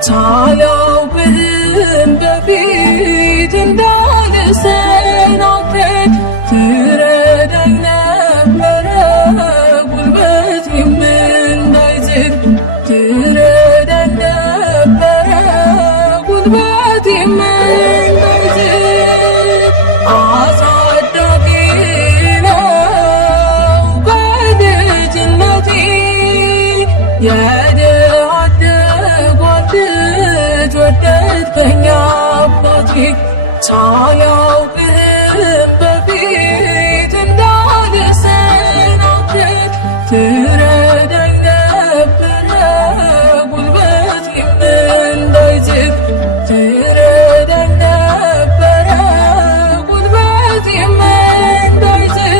ሳላውቅህም በፊት እንዳልሰናከል ትረዳኝ ነበረ ጉልበቴም እንዳይዝል ትረዳኝ ነበረ ጉልበቴም እንዳይዝል አሳዳጊ ነው በልጅነቴ የድሃ አደግ ልጅ ወደድከኝ አባቴ ሳላውቅህም በፊት እንዳልሰናከል ትረዳኝ ነበረ ጉልበቴም እንዳይዝል ትረዳኝ ነበረ ጉልበቴም እንዳይዝል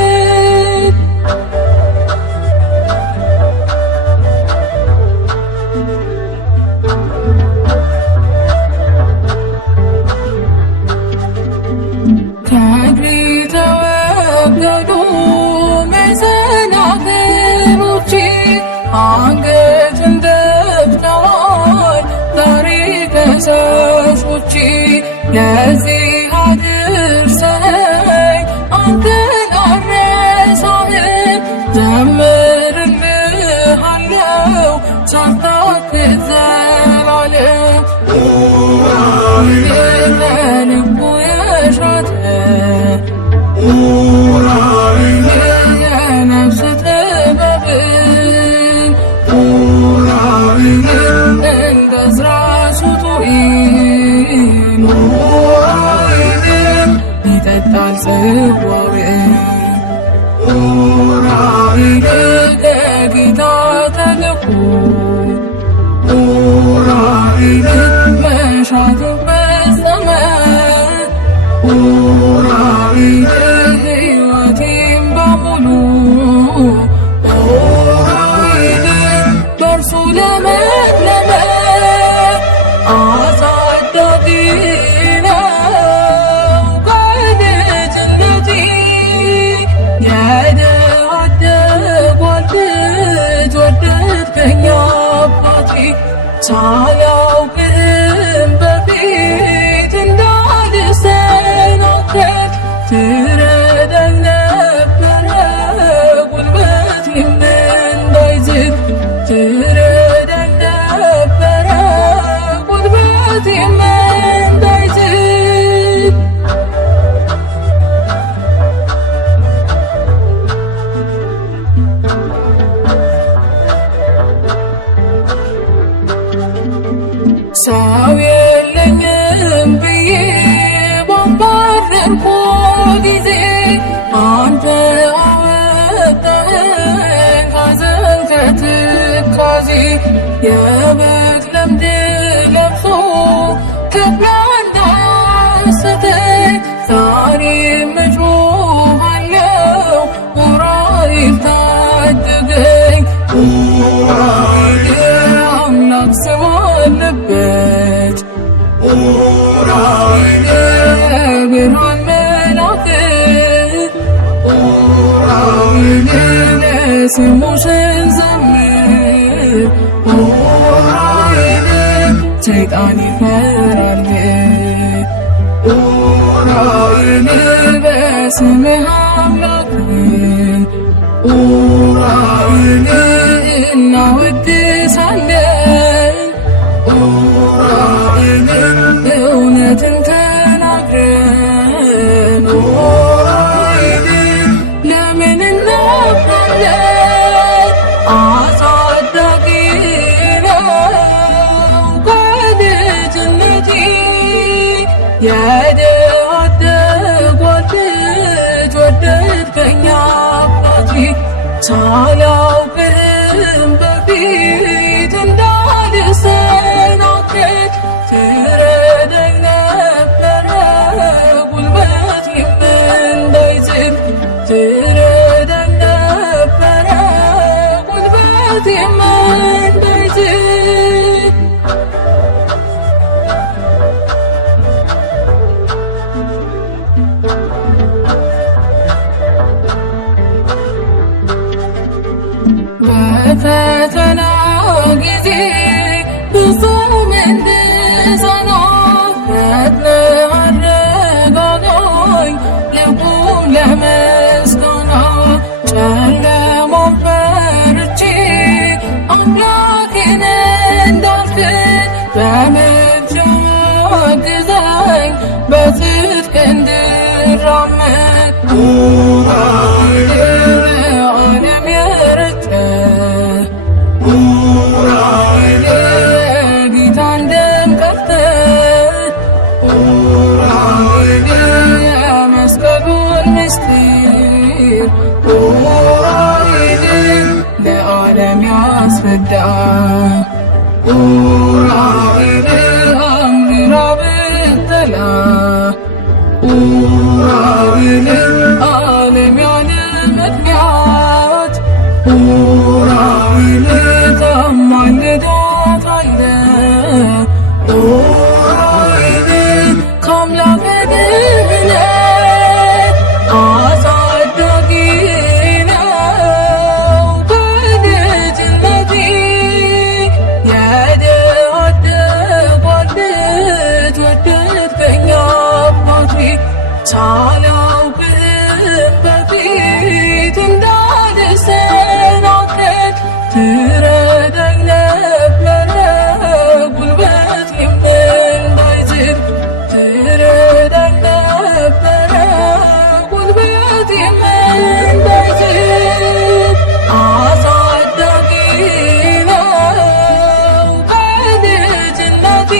ከእግሬ ተወገዱ መሰናክሎቼ አንገትን ደፍተዋል ዛሬ ከሳሾቼ ለዚህ አድርሰኸኝ አንተን አልረሳህም ዘምርልሃለሁ ሳልታክት ዘላለም ልቡ የሻተ የነፍስ ጥበብን እንደ ዕዝራ ሱቱኤል ይጠጣል ጽዋውን ለጌታ ተልኮ መሻቱ ፈጸመ ሕይወቴም በሙሉ በእርሱ ለመለመ አሳዳጊ ነው በልጅነቴ የድሃ አደግ ልጅ ወደድከኝ አባቴ ሳላውቅህም በፊት እንዳልሰናከል ትረዳኝ ነበረ ጉልበቴም እንዳይዝል ትረዳኝ ነበረ ጉልበቴም እንዳይዝል ሰው የለኝም ብዬ ባባረርኩ ጊዜ አንተ አወጣኸኝ ከሐዘን ከትካዜ የበግ ለምድ ለብሶ ክብር እንዳያስተኝ ዛሬም እጮኻለሁ ዑራኤል ታደገኝ አምላክ ስም አለበት የብርሃን መልአክ ለስሙ ስንዘምር ሰይጣን ይፈራል በስምህ አምላክ እናወድሳለን እውነትን ተናግረን ለምን እናፍራለን አሳዳጊ ነው በልጅነቴ የድሃ አደግ ልጅ ወደድከኝ አባቴ ሳላውቅህም በፊት እንዳልሰናከል ትረዳኝ ነበረ ጉልበቴም እንዳይዝል ትረዳኝ ነበረ ጉልበቴም እንዳይዝል ዓለም የረጨ ጌታን ደም ቀርተህ የመስቀሉን ምስጢር ለዓለም ያስረዳ አምራ ብትጠላ ዓለም ያለ ምክንያት ታማልዳታለህ ከአምላክ ድህነት አሳዳጊ ነው በልጅነቴ የድሃ አደግ ልጅ ወደድከኝ አባቴ ሳላውቅህም በፊት እንዳልሰናከል ትረዳኝ ነበረ ጉልበቴም እንዳይዝል ትረዳኝ ነበረ ጉልበቴም እንዳይዝል አሳዳጊ ነው በልጅነቴ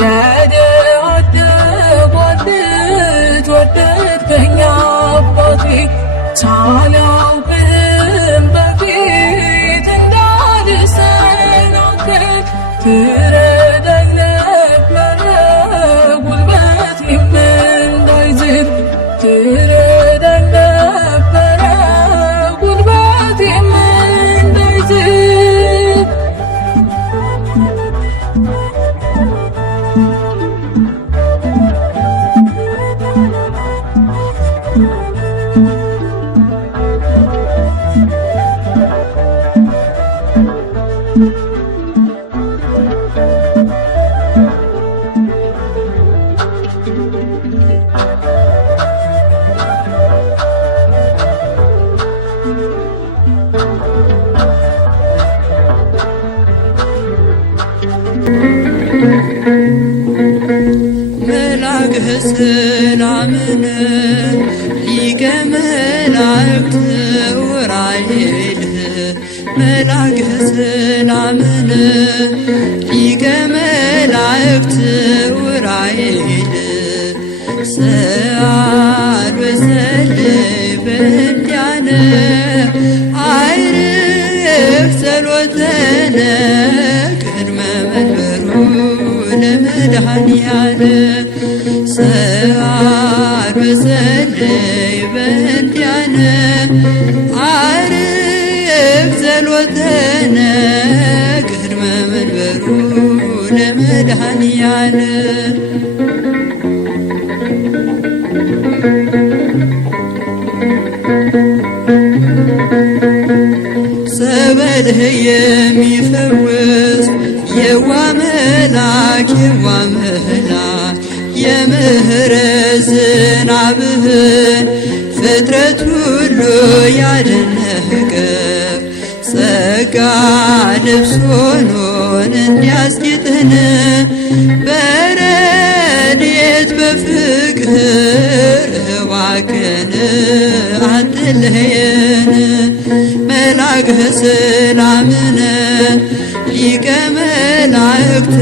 የድሃ አደግ ልጅ ወደድከኝ አባቴ ሳላውቅህም በፊት እንዳልሰናከል ትረዳኝ ነበረ ጉልበቴም እንዳይዝል ትረዳኝ ነበረ ጉልበቴም እንዳይዝል መላክህ ሰላምን ሊቀ መላእክት ዑራኤል መላክህ ሰላምን ሊቀ መላእክት ዑራኤል ሰአል ወሰልይ በእንቲአነ አይርግ ጸሎተነ ቅድመ መንበሩ ለመድኃኒዓለም ሰአል ወሰልይ በእንቲአነ አይርግ ጸሎተነ ቅድመ መንበሩ ለመድኃኒዓለም ጸበልህ የሚፈውስ የዋ መላክ የዋ መላክ የምህረት ዝናብህን ፍጥረት ሁሉ ያደነቀ ጸጋ ልብስ ሆኖን እንዲያስጌጥን በረድኤት በፍቅር እባክህን አትለየን። መላክህ ሰላምነ ሊቀ መላእክት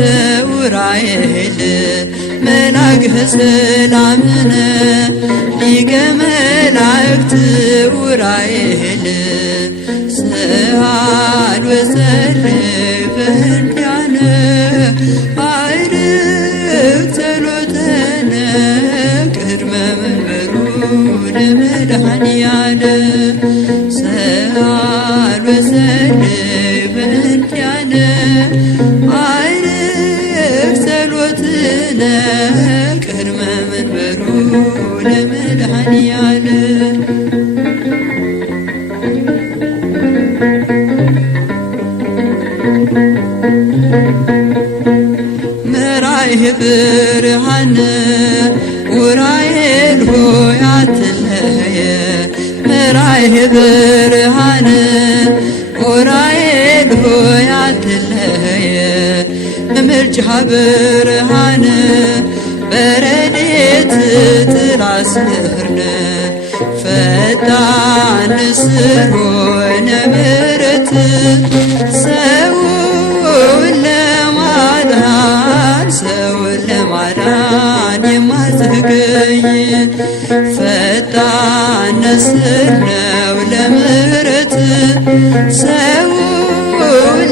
ዑራኤል መላክህ ሰላምነ ሊቀ መላእክት ዑራኤል ሰአል ወሰልይ በእንቲአነ አይርግ ጸሎተነ ቅድመ መንበሩ ለመድኃኒዓለም ሰአል ወሰልይ በእንቲአነ አይርግ ጸሎትነ ቅድመ መንበሩ ለመድኃኒዓለም መራይህ ብርሃን ዑራኤል ሆይ አትለየ መራይህ ብርሃን ዑራኤል ሆይ አትለየ ምልጃህ ብርሃን በረድኤት ጥላ ስር ፈጣን ንስር ሆነ ምሕረት ሰውን ለማዳን የማትገኝ ፈጣን ንስር ነው ለምሕረት ሰውን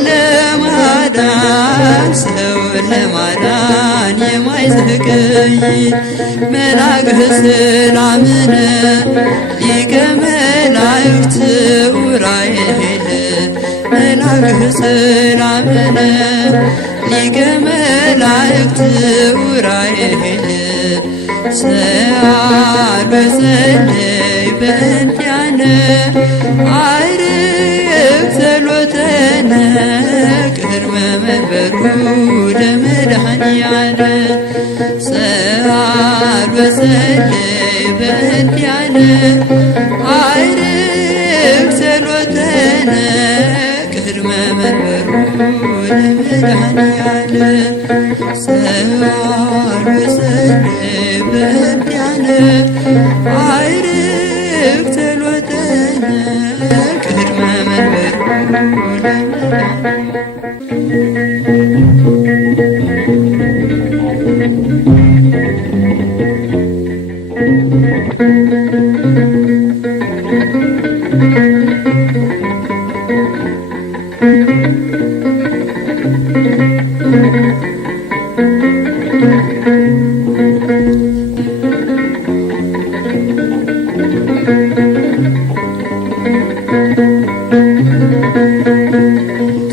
ለማዳን የማይዘገይ መልአከ ሰላምነ ሊቀ መላእክት ዑራኤል መልአከ ሰላምነ ሊቀ መላእክት ዑራኤል ሰአል በጸለይ በእንቲአነ አይርግ ጸሎተነ ቅድመ መንበሩ ለመድኃኒዓለ ሰአል በጸለይ በእንቲአነ አይርግ ጸሎተነ ቅድመ መንበሩ ለመድኃኒዓለ ሰአል በጸለይ በእንቲአነ አይርግ ጸሎተነ ቅድመ መንበሩ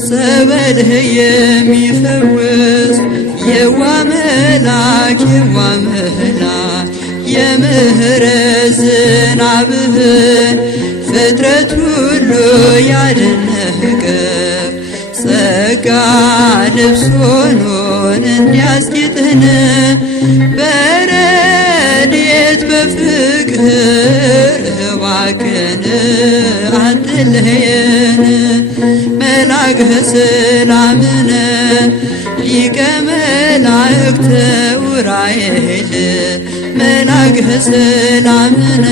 ጸበልህ የሚፈውስ የዋህ መልአክ የምህረት ዝናብህን ፍጥረት ሁሉ ያደነቀ ጸጋ ልብስ ሆኖን እንዲያስጌጥህን በረድኤት በፍቅር እባክህን አትለየን። መልአከ ሰላምነ ሊቀ መላእክት ዑራኤል መልአከ ሰላምነ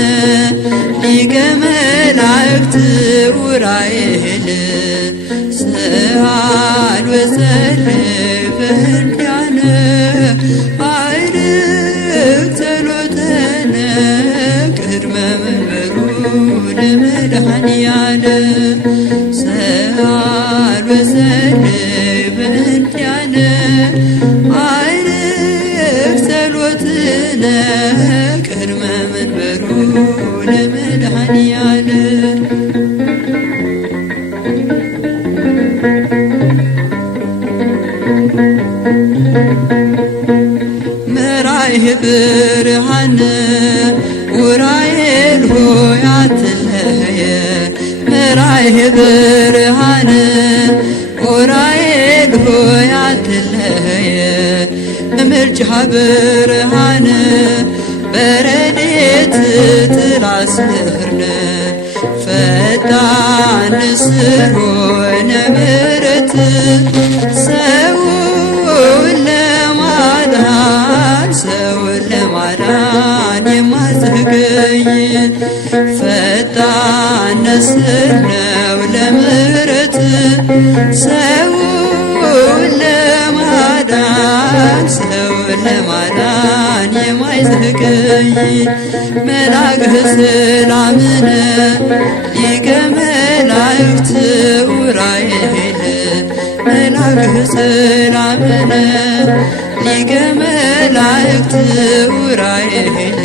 ሊቀ መላእክት ዑራኤል ሰአል በጸለይ በእንቲአነ አይርግ ጸሎተነ ቅድመ መንበሩ ለመድኃኒዓለ ሰአል በጸለይ በእንቲአነ አይርግ ጸሎትነ ቅድመ መንበሩ ለመድኃኒዓለ መራይህ ብርሃን ዑራኤል ሆይ አትለየን። መራይህ ብርሃን ዑራኤል ሆይ አትለየን። ምልጃህ ብርሃን በረድኤት ጥላ ስር ፈጣን ንስር ሆነ ምሕረት ሰውን ለማዳን የማትገኝ ፈጣን ንስር ነው ለምሕረት ሰውን ለማዳን የማይዘገይ መልአከ ሰላምነ ሊቀ መላእክት ዑራኤል መልአከ ሰላምነ ሊቀ መላእክት ዑራኤል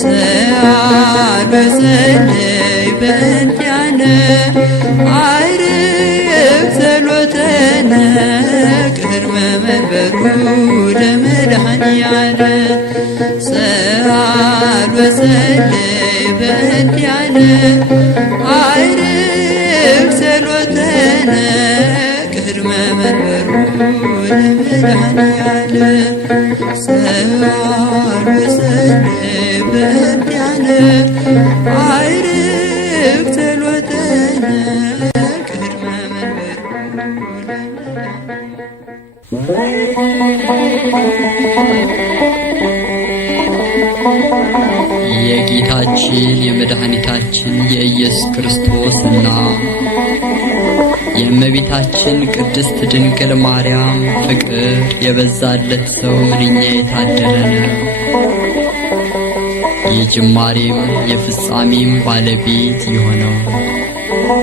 ሰአል በጸለይ በእንቲአነ አይርግ ጸሎተነ ቅድመ መንበሩ ለመድኃኒዓለ ሰአል በጸለይ በእንቲአነ አይርግ ጸሎተነ ቅድመ መንበሩ ለመድኃኒዓለ ሰአል በጸለይ በእንቲአነ አይርግ ጸሎተነ ቅድመ መንበሩ ለመድኃኒዓለ የጌታችን የመድኃኒታችን የኢየሱስ ክርስቶስና የእመቤታችን ቅድስት ድንግል ማርያም ፍቅር የበዛለት ሰው ምንኛ የታደለ ነው! የጅማሬም የፍጻሜም ባለቤት የሆነው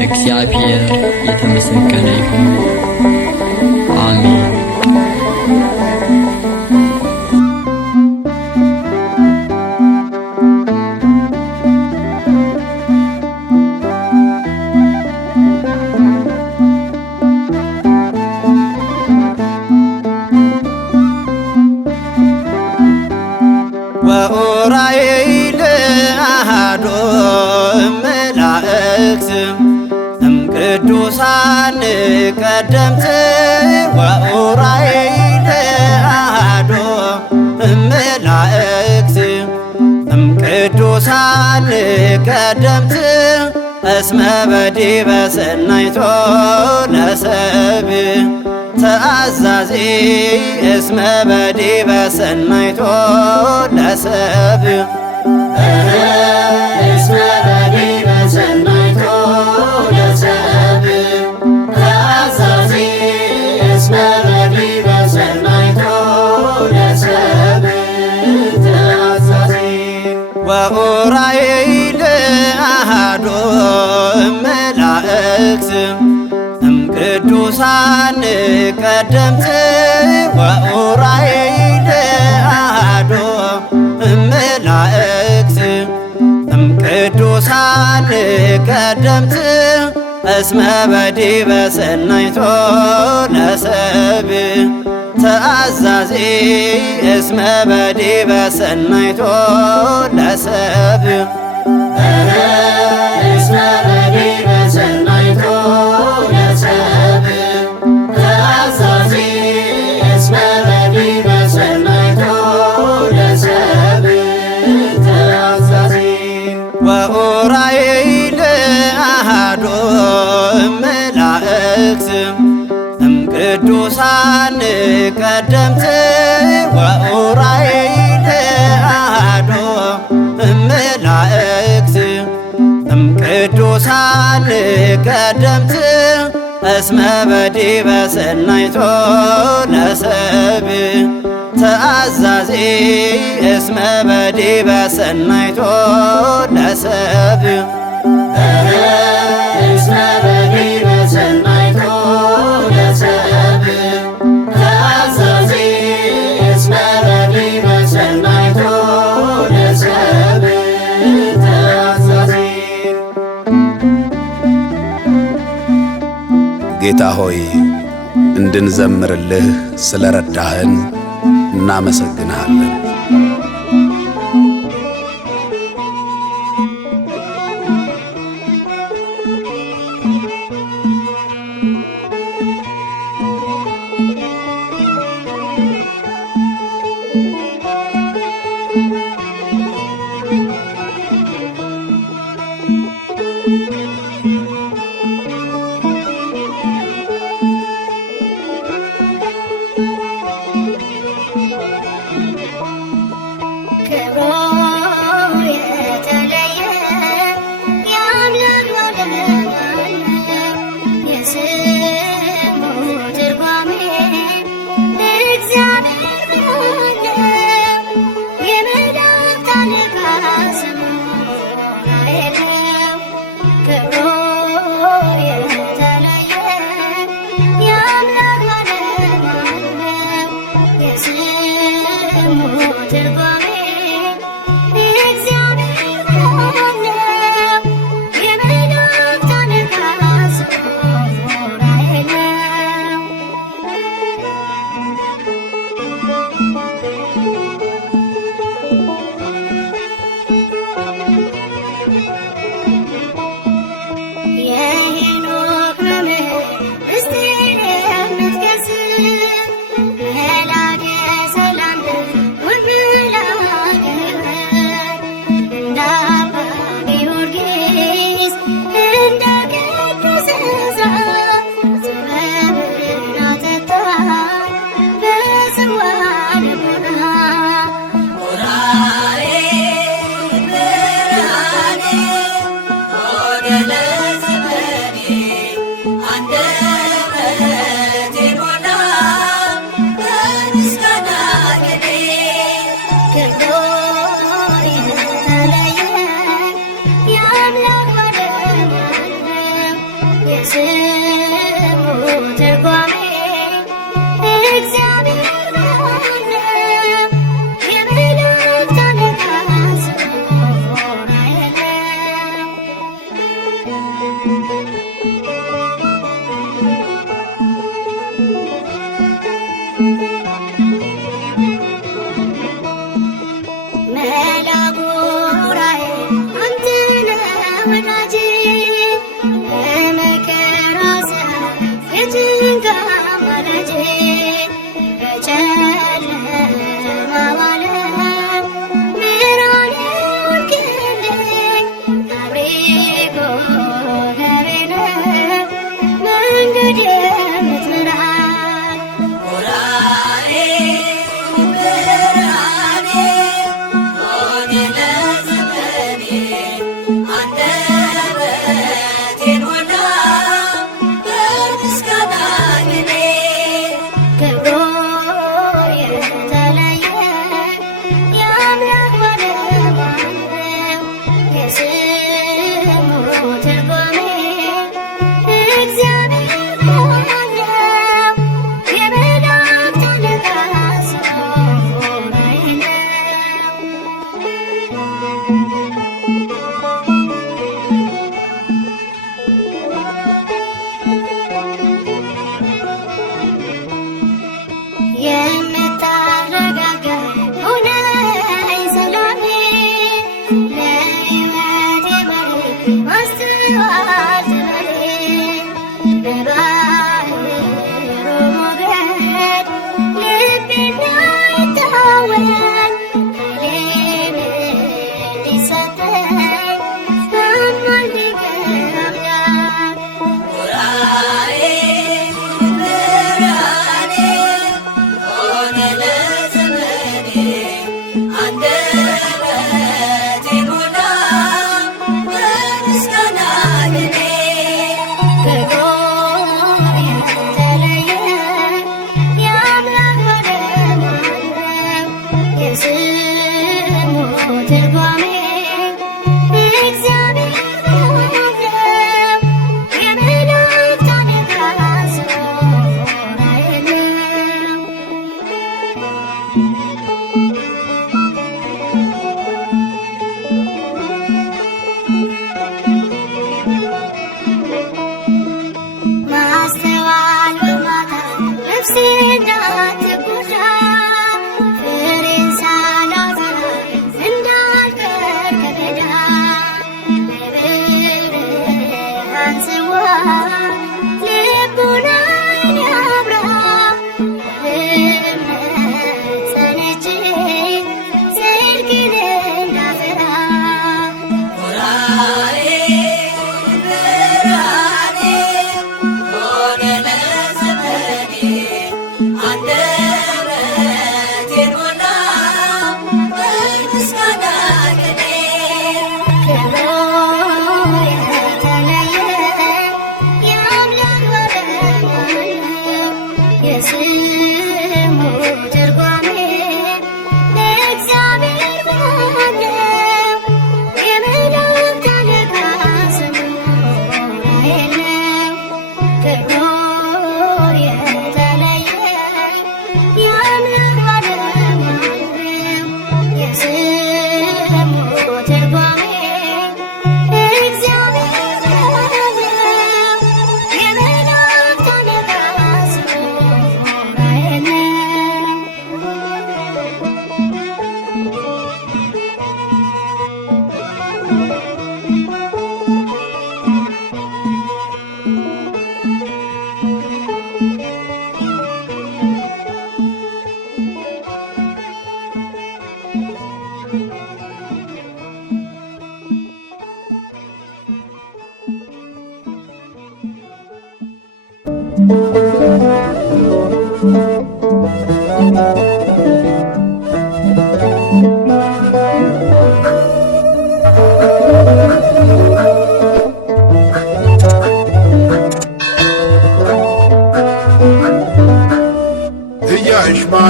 እግዚአብሔር የተመሰገነ ይሁን። አሜን። ወኡራኤል አሐዱ እምላእክት እምቅዱሳን ቀደምት ወኡራኤል አሐዱ እምላእክት እምቅዱሳን ቀደምት እስመ በዲበ ሰናይቶ ለሰብ ተአዛዚ እስመ በዲበ ሰናይቶ ለሰብ እስመ በዲበ ሰናይቶ ለሰብ ተአዛዚ እስመ በዲበ ሰናይቶ ለሰብ ተአዛዚ ወኡራኤል አሐዱ እምላእክት ቅዱሳን ቀደምት ወኡራኤል አሐዱ እምላእክት እምቅዱሳን ቀደምት እስመ በዲበ ሰናይቶ ለሰብ ተአዛዚ እስመ በዲበ ሰናይቶ ለሰብ እስመ በዲበ ሰናይቶ ለሰብ ተአዛዚ እስመ በዲበ ሰናይቶ ለሰብ ተአዛዚ ወኡራኤል አሐዱ እምላእክት እምቅዱሳን ቀደምት ወኡራኤል አሐዱ እምላእክት እምቅዱሳን ቀደምት እስመ በዲበ ሰናይቶ ለሰብ ተአዛዚ እስመ በዲበ ሰናይቶ ለሰብ እስመ በዲበ ሰናይቶ ለሰብ ተአዛዚ እስመ በዲበ ሰናይቶ ለሰብ ተአዛዚ ጌታ ሆይ እንድንዘምርልህ ስለረዳህን እናመሰግንሃለን።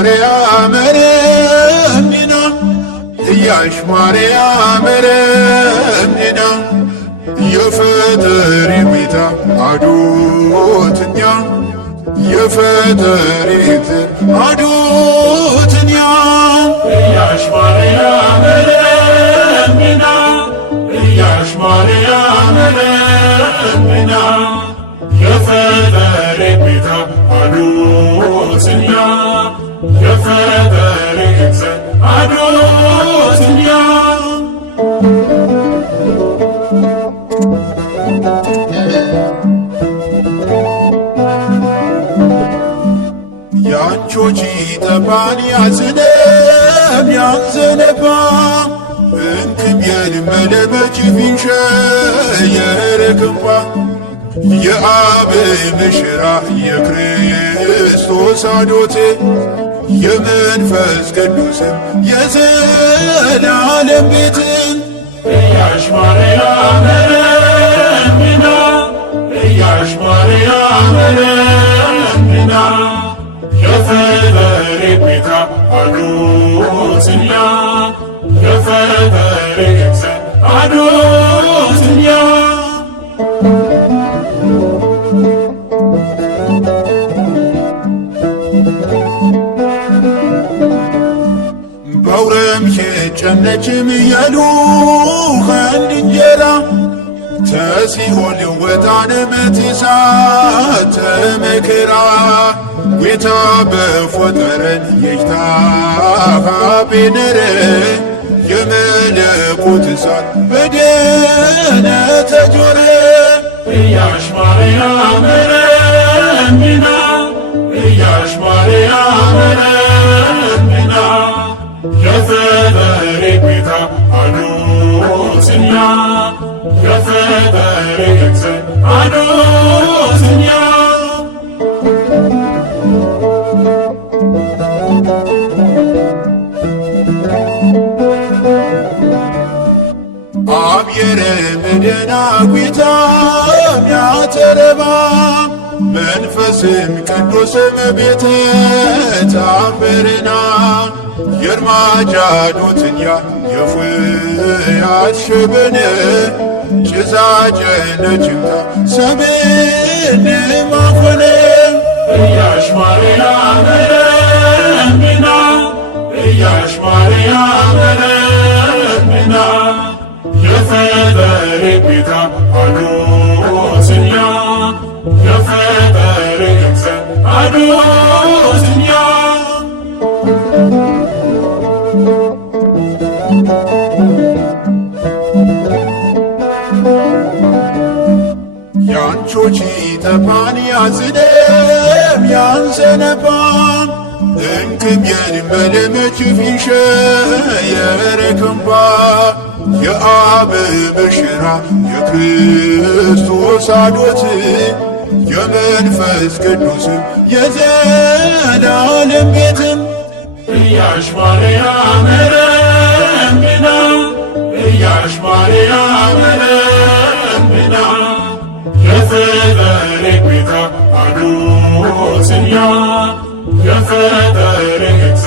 ማርያም ረምኒና እያሽ ማርያም ረምኒና የፈጠሪ ቤታ አዶትኛ የፈጠሪት አዶትኛ እያሽ ማርያም ረምኒና እያሽ ማርያም ረምኒና የፈጠሪ ቤታ አዶትኛ የፈጠሪት አዶትኛ ያንቾች ጠባን ያዝነም ያንዘነባ እንክም የልመለመች ፊንሸ የረክንባ የአብ ምሽራ የክርስቶስ አዶት የመንፈስ ቅዱስም የዘላለም ቤት እያሽ ማርያም ረምኒና እያሽ ማርያም ረምኒና የፈጠሪ ቤታ አዶትኛ የፈጠሪ አዶትኛ በውረም ሸጨነችም እያሉ ከአንድ እንጀራ ተሲኦል ወጣንም ትሳተ መከራ ጌታ በፈጠረን የጅታኻ ቤነረ የመለኮት እሳት በደነ ተጆረ እያሽ ማርያም ረምኒና እያሽ ማርያም ረምኒና የፈጠሪ ቤታ አዶትኛ የፈጠሪት አዶትኛ አብየረ ምድና ጌታ ሚያተረባ መንፈስም ቅዱስም ቤተ ታምርና የርማጃዶትኛ የፍያት ሽብን ጭዛጨነችምታ ሰብን ማኮነ እያሽ ማርያም ረምኒና እያሽ ማርያም ረምኒና የፈጠሪ ቤታ አዶትኛ የፈጠሪት አዶትኛ ያንቾች ጠባን ያዝነም ያንዘነባ እንክም የልመለመች ፊንሸ የረክንባ የአብ ምሽራ የክርስቶስ አዶት የመንፈስ ቅዱስም የዘላለም ቤትም እያሽ ማርያም ረምኒና እያሽ ማርያም ረምኒና የፈጠሪ ቤታ አዶትኛ የፈጠሪት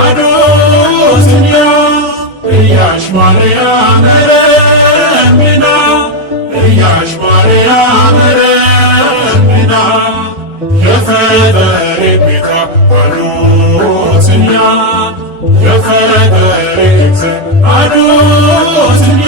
አዶትኛ እያሽ ማርያም ረምኒና እያሽ ማርያም ረምኒና የፈጠሪ ቤታ አዶትኛ የፈጠሪት አዶትኛ